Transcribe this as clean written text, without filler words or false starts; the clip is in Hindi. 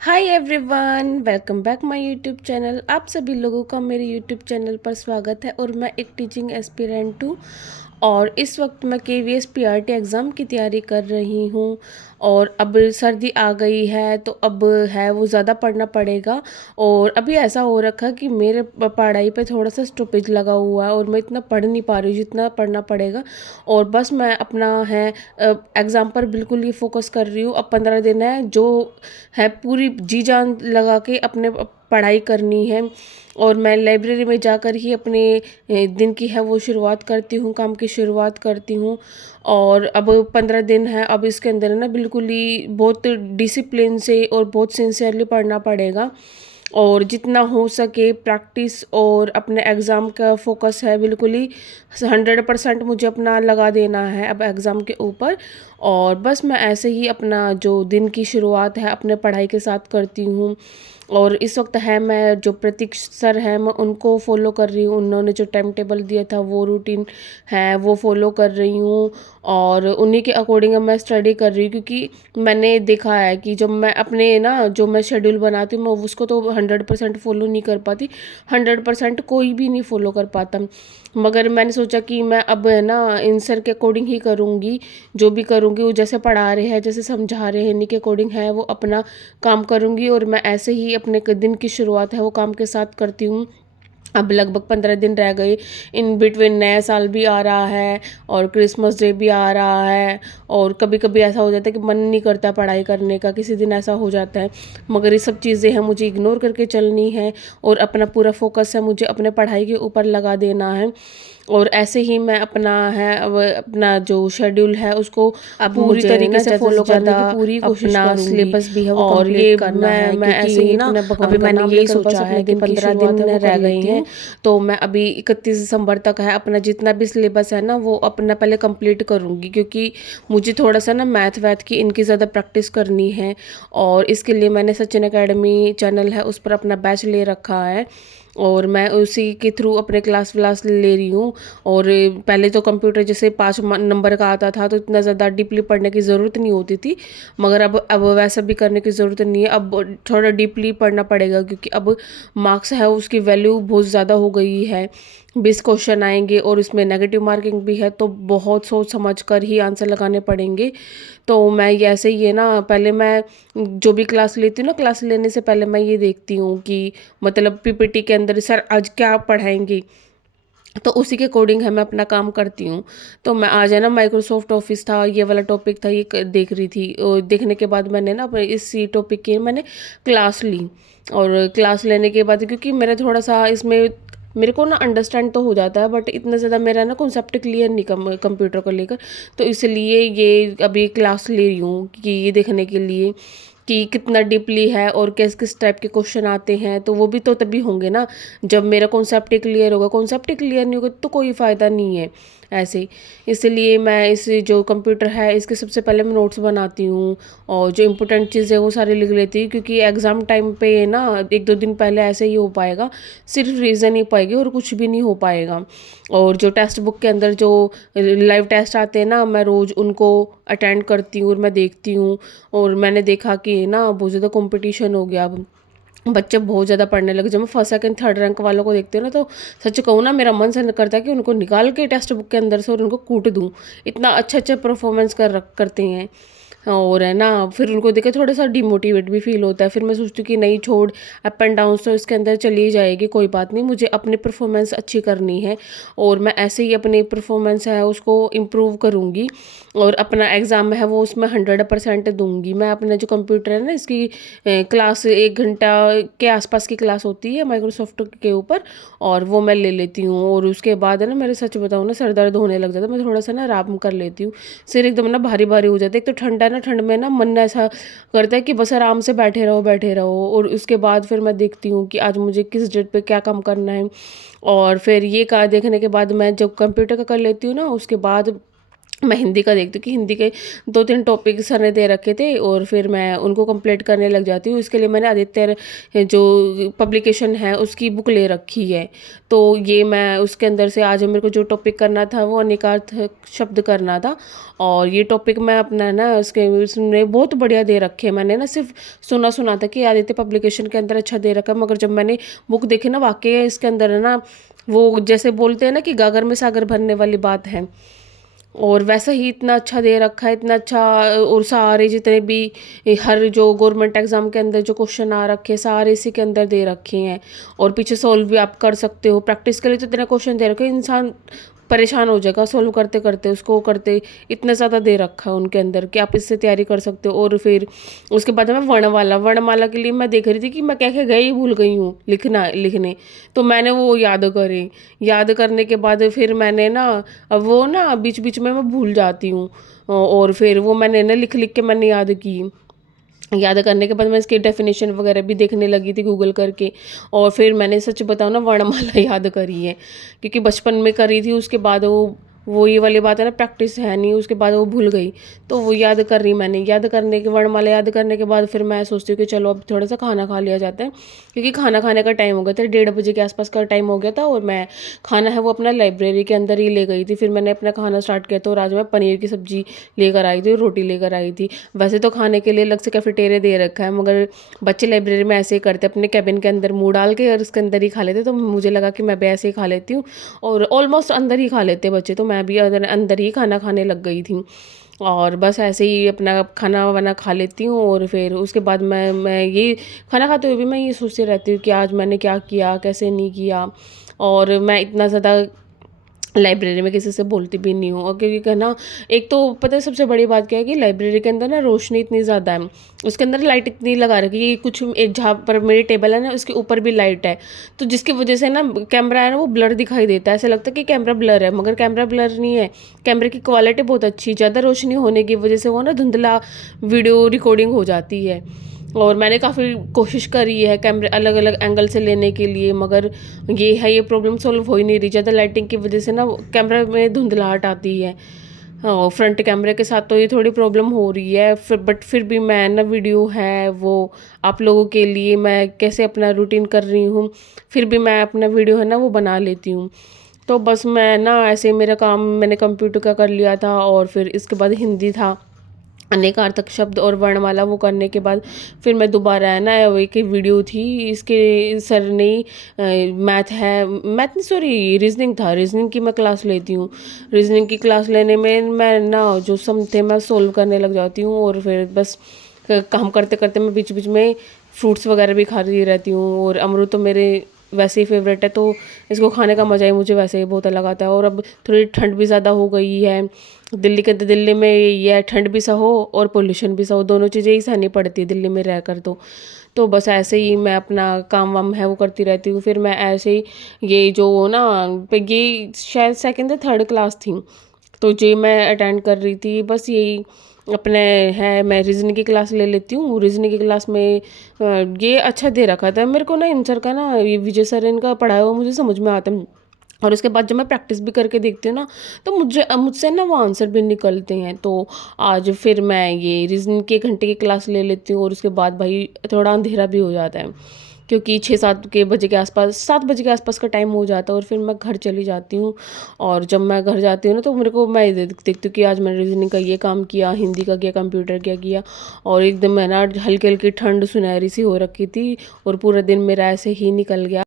Hi everyone, welcome back my YouTube channel. आप सभी लोगों का मेरे यूट्यूब चैनल पर स्वागत है और मैं एक टीचिंग एस्पिरेंट हूँ और इस वक्त मैं केवीएस पीआरटी एग्ज़ाम की तैयारी कर रही हूँ। और अब सर्दी आ गई है तो अब है वो ज़्यादा पढ़ना पड़ेगा। और अभी ऐसा हो रखा कि मेरे पढ़ाई पे थोड़ा सा स्टॉपेज लगा हुआ है और मैं इतना पढ़ नहीं पा रही हूँ जितना पढ़ना पड़ेगा। और बस मैं अपना है एग्ज़ाम पर बिल्कुल ही फोकस कर रही हूँ। अब 15 दिन है जो है पूरी जी जान लगा के अपने पढ़ाई करनी है। और मैं लाइब्रेरी में जाकर ही अपने दिन की है वो शुरुआत करती हूँ, काम की शुरुआत करती हूँ। और अब 15 दिन है, अब इसके अंदर ना बिल्कुल ही बहुत डिसिप्लिन से और बहुत सिंसियरली पढ़ना पड़ेगा। और जितना हो सके प्रैक्टिस और अपने एग्ज़ाम का फोकस है बिल्कुल ही 100% मुझे अपना लगा देना है अब एग्ज़ाम के ऊपर। और बस मैं ऐसे ही अपना जो दिन की शुरुआत है अपने पढ़ाई के साथ करती हूँ। और इस वक्त है मैं जो प्रतीक सर हैं मैं उनको फॉलो कर रही हूँ। उन्होंने जो टाइम टेबल दिया था वो रूटीन है वो फॉलो कर रही हूँ। और उन्हीं के अकॉर्डिंग मैं स्टडी कर रही हूँ, क्योंकि मैंने देखा है कि जब मैं अपने ना जो मैं शेड्यूल बनाती हूँ मैं उसको तो 100% फॉलो नहीं कर पाती। 100% कोई भी नहीं फॉलो कर पाता। मगर मैंने सोचा कि मैं अब है ना इन सर के अकॉर्डिंग ही करूँगी। जो भी करूँगी वो जैसे पढ़ा रहे हैं जैसे समझा रहे हैं इन्हीं के अकॉर्डिंग है वो अपना काम करूँगी। और मैं ऐसे ही अपने दिन की शुरुआत है वो काम के साथ करती हूँ। अब लगभग 15 दिन रह गए। इन बिटवीन नया साल भी आ रहा है और क्रिसमस डे भी आ रहा है। और कभी कभी ऐसा हो जाता है कि मन नहीं करता पढ़ाई करने का, किसी दिन ऐसा हो जाता है। मगर ये सब चीज़ें हैं मुझे इग्नोर करके चलनी है और अपना पूरा फोकस है मुझे अपने पढ़ाई के ऊपर लगा देना है। और ऐसे ही मैं अपना है अब अपना जो शेड्यूल है उसको अब पूरी मुझे तरीके ना से ज़्यादा से फॉलो करने ज़्यादा की पूरी कोशिश अपना करूँगी। सिलेबस भी है वो और कंप्लीट ये करना है, मैं ऐसे क्योंकि ही ना अपने अभी भगवान का मैंने नाम यही लेकर बस सोचा अपने है कि दिन की 15 दिन शुरुआत है वो कर रह गए लेती हैं। हूँ। तो मैं अभी 31 दिसंबर तक है अपना जितना भी सिलेबस है ना वो अपना पहले कंप्लीट करूँगी, क्योंकि मुझे थोड़ा सा ना मैथ वैथ की इनकी ज़्यादा प्रैक्टिस करनी है। और इसके लिए मैंने सचिन एकेडमी चैनल है उस पर अपना बैच ले रखा है और मैं उसी के थ्रू अपने क्लास व्लास ले रही हूँ। और पहले तो कंप्यूटर जैसे 5 नंबर का आता था तो इतना ज़्यादा डीपली पढ़ने की ज़रूरत नहीं होती थी। मगर अब वैसा भी करने की ज़रूरत नहीं है, अब थोड़ा डीपली पढ़ना पड़ेगा, क्योंकि अब मार्क्स है उसकी वैल्यू बहुत ज़्यादा हो गई है। 20 क्वेश्चन आएंगे और उसमें नेगेटिव मार्किंग भी है तो बहुत सोच समझ कर ही आंसर लगाने पड़ेंगे। तो मैं ये ऐसे ही है ना पहले मैं जो भी क्लास लेती हूँ ना क्लास लेने से पहले मैं ये देखती हूँ कि मतलब पीपीटी के अंदर सर आज क्या पढ़ाएंगे, तो उसी के अकॉर्डिंग है मैं अपना काम करती हूँ। तो मैं आज है ना माइक्रोसॉफ्ट ऑफिस था ये वाला टॉपिक था ये देख रही थी और देखने के बाद मैंने ना इसी टॉपिक की मैंने क्लास ली। और क्लास लेने के बाद क्योंकि मेरा थोड़ा सा इसमें मेरे को ना अंडरस्टैंड तो हो जाता है बट इतना ज़्यादा मेरा ना कॉन्सेप्ट क्लियर नहीं कंप्यूटर को लेकर। तो इसलिए ये अभी क्लास ले रही हूँ कि ये देखने के लिए कि कितना डीपली है और किस किस टाइप के क्वेश्चन आते हैं। तो वो भी तो तभी होंगे ना जब मेरा कॉन्सेप्ट ही क्लियर होगा। कॉन्सेप्ट ही क्लियर नहीं होगा तो कोई फ़ायदा नहीं है ऐसे। इसलिए मैं इस जो कंप्यूटर है इसके सबसे पहले मैं नोट्स बनाती हूँ और जो इम्पोर्टेंट चीज़ है वो सारी लिख लेती हूँ, क्योंकि एग्ज़ाम टाइम पे ना 1-2 दिन पहले ऐसे ही हो पाएगा, सिर्फ रीज़न ही पाएगी और कुछ भी नहीं हो पाएगा। और जो टेक्स्ट बुक के अंदर जो लाइव टेस्ट आते हैं ना मैं रोज़ उनको अटेंड करती हूँ और मैं देखती हूँ। और मैंने देखा कि ना बहुत ज़्यादा कंपटीशन हो गया अब, बच्चे बहुत ज़्यादा पढ़ने लगे। जब मैं फर्स्ट सेकंड थर्ड रैंक वालों को देखती हूँ ना तो सच कहूँ ना मेरा मन से करता है कि उनको निकाल के टेक्स्ट बुक के अंदर से और उनको कूट दूँ। इतना अच्छा अच्छा परफॉर्मेंस करते हैं। और है ना फिर उनको देख के थोड़ा सा डिमोटिवेट भी फील होता है। फिर मैं सोचती हूँ कि नहीं छोड़, अप एंड डाउन तो इसके अंदर चली जाएगी, कोई बात नहीं, मुझे अपनी परफॉर्मेंस अच्छी करनी है। और मैं ऐसे ही अपनी परफॉर्मेंस है उसको इम्प्रूव करूँगी और अपना एग्ज़ाम है वो उसमें 100% दूंगी। मैं अपना जो कंप्यूटर है ना इसकी क्लास 1 घंटा के आसपास की क्लास होती है माइक्रोसॉफ्ट के ऊपर, और वो मैं ले लेती हूँ। और उसके बाद है ना मेरे सच बताऊँ ना सर दर्द होने लग जाता है, मैं थोड़ा सा ना आराम कर लेती हूँ। सिर एकदम ना भारी भारी हो जाता है। एक तो ठंडा ना, ठंड में ना मन ऐसा करता है कि बस आराम से बैठे रहो बैठे रहो। और उसके बाद फिर मैं देखती हूँ कि आज मुझे किस डेट पे क्या काम करना है। और फिर ये का देखने के बाद मैं जब कंप्यूटर का कर लेती हूँ ना उसके बाद मैं हिंदी का देखती हूँ कि हिंदी के 2-3 टॉपिक सर ने दे रखे थे और फिर मैं उनको कंप्लीट करने लग जाती हूँ। इसके लिए मैंने आदित्य जो पब्लिकेशन है उसकी बुक ले रखी है। तो ये मैं उसके अंदर से आज मेरे को जो टॉपिक करना था वो अनेकार्थ शब्द करना था। और ये टॉपिक मैं अपना ना उसके उसने बहुत बढ़िया दे रखे हैं। मैंने ना सिर्फ सुना सुना था कि आदित्य पब्लिकेशन के अंदर अच्छा दे रखा है, मगर जब मैंने बुक देखी ना वाकई इसके अंदर है ना, वो जैसे बोलते हैं ना कि गागर में सागर भरने वाली बात है। और वैसा ही इतना अच्छा दे रखा है, इतना अच्छा। और सारे जितने भी हर जो गवर्नमेंट एग्जाम के अंदर जो क्वेश्चन आ रखे हैं सारे इसी के अंदर दे रखे हैं। और पीछे सॉल्व भी आप कर सकते हो। प्रैक्टिस के लिए तो इतने क्वेश्चन दे रखे हैं, इंसान परेशान हो जाएगा सॉल्व करते करते, उसको करते इतना ज़्यादा दे रखा है उनके अंदर कि आप इससे तैयारी कर सकते हो। और फिर उसके बाद में वर्णमाला के लिए मैं देख रही थी कि मैं कह के गई भूल गई हूँ लिखने। तो मैंने वो याद करने के बाद फिर मैंने ना, अब वो ना बीच बीच में मैं भूल जाती हूँ। और फिर वो मैंने ना लिख लिख के मैंने याद करने के बाद मैं इसकी डेफिनेशन वगैरह भी देखने लगी थी गूगल करके। और फिर मैंने सच बताऊँ ना वर्णमाला याद करी है, क्योंकि बचपन में करी थी। उसके बाद वो ये वाली बात है ना, प्रैक्टिस है नहीं, उसके बाद वो भूल गई। तो वो याद कर रही मैंने, याद करने के वर्णमाला याद करने के बाद फिर मैं सोचती हूँ कि चलो अब थोड़ा सा खाना खा लिया जाता है, क्योंकि खाना खाने का टाइम हो गया था, 1:30 बजे के आसपास का टाइम हो गया था। और मैं खाना है वो अपना लाइब्रेरी के अंदर ही ले गई थी। फिर मैंने अपना खाना स्टार्ट किया। तो आज मैं पनीर की सब्जी लेकर आई थी और रोटी लेकर आई थी। वैसे तो खाने के लिए अलग से कैफेटेरिया दे रखा है, मगर बच्चे लाइब्रेरी में ऐसे ही करते, अपने कैबिन के अंदर मुंह डाल के और उसके अंदर ही खा लेते। तो मुझे लगा कि मैं भी ऐसे ही खा लेती हूँ। और ऑलमोस्ट अंदर ही खा लेते बच्चे, तो मैं भी अंदर ही खाना खाने लग गई थी। और बस ऐसे ही अपना खाना वाना खा लेती हूँ। और फिर उसके बाद मैं ये खाना खाते हुए भी मैं ये सोचती रहती हूँ कि आज मैंने क्या किया, कैसे नहीं किया। और मैं इतना ज़्यादा लाइब्रेरी में किसी से बोलती भी नहीं हूँ। और क्योंकि क्या ना, एक तो पता है सबसे बड़ी बात क्या है कि लाइब्रेरी के अंदर ना रोशनी इतनी ज़्यादा है, उसके अंदर लाइट इतनी लगा रखी है कि कुछ एक जहाँ पर मेरी टेबल है ना उसके ऊपर भी लाइट है। तो जिसकी वजह से ना कैमरा है ना वो ब्लर दिखाई देता है, ऐसा लगता है कि कैमरा ब्लर है, मगर कैमरा ब्लर नहीं है। कैमरे की क्वालिटी बहुत अच्छी, ज़्यादा रोशनी होने की वजह से वो ना धुंधला वीडियो रिकॉर्डिंग हो जाती है। और मैंने काफ़ी कोशिश करी है कैमरे अलग अलग एंगल से लेने के लिए, मगर ये प्रॉब्लम सॉल्व हो ही नहीं रही। ज़्यादा लाइटिंग की वजह से ना कैमरा में धुंधलाहट आती है। हाँ, फ्रंट कैमरे के साथ तो ये थोड़ी प्रॉब्लम हो रही है। फिर भी मैं ना वीडियो है वो आप लोगों के लिए मैं कैसे अपना रूटीन कर रही हूँ, फिर भी मैं अपना वीडियो है ना वो बना लेती हूँ। तो बस मैं ना ऐसे मेरा काम मैंने कंप्यूटर का कर लिया था। और फिर इसके बाद हिंदी था, अनेकार्थक शब्द और वर्णमाला वो करने के बाद फिर मैं दोबारा है ना, वो एक वीडियो थी इसके सर ने मैथ नहीं सॉरी रीजनिंग था, रीजनिंग की मैं क्लास लेती हूँ। रीजनिंग की क्लास लेने में मैं ना जो सम थे मैं सोल्व करने लग जाती हूँ। और फिर बस काम करते करते मैं बीच बीच में फ्रूट्स वगैरह भी खाती रहती हूँ। और अमरूद तो मेरे वैसे ही फेवरेट है, तो इसको खाने का मज़ा ही मुझे वैसे ही बहुत अलग आता है। और अब थोड़ी ठंड भी ज़्यादा हो गई है दिल्ली में, ये ठंड भी सहो और पोल्यूशन भी सहो, दोनों चीज़ें ही सहनी पड़ती है दिल्ली में रहकर। तो बस ऐसे ही मैं अपना काम वाम है वो करती रहती हूँ। फिर मैं ऐसे ही ये जो ना ये शायद सेकंड या थर्ड क्लास थी, तो ये मैं अटेंड कर रही थी। बस यही अपने है, मैं रीजनिंग की क्लास ले लेती हूँ। रीजनिंग की क्लास में ये अच्छा दे रखा था मेरे को ना, इन सर का ना, ये विजय सर इनका पढ़ाया हुआ मुझे समझ में आता है। और उसके बाद जब मैं प्रैक्टिस भी करके देखती हूँ ना, तो मुझसे ना वो आंसर भी निकलते हैं। तो आज फिर मैं ये रीजनिंग के 1 घंटे की क्लास ले लेती हूँ। और उसके बाद भाई थोड़ा अंधेरा भी हो जाता है, क्योंकि 6-7 बजे के आसपास 7 बजे के आसपास का टाइम हो जाता है। और फिर मैं घर चली जाती हूँ। और जब मैं घर जाती हूँ ना, तो मेरे को मैं देखती हूँ कि आज मैंने रीजनिंग का ये काम किया, हिंदी का किया, कंप्यूटर क्या किया। और एकदम मैं ना हल्की हल्की ठंड सुनहरी सी हो रखी थी और पूरा दिन मेरा ऐसे ही निकल गया।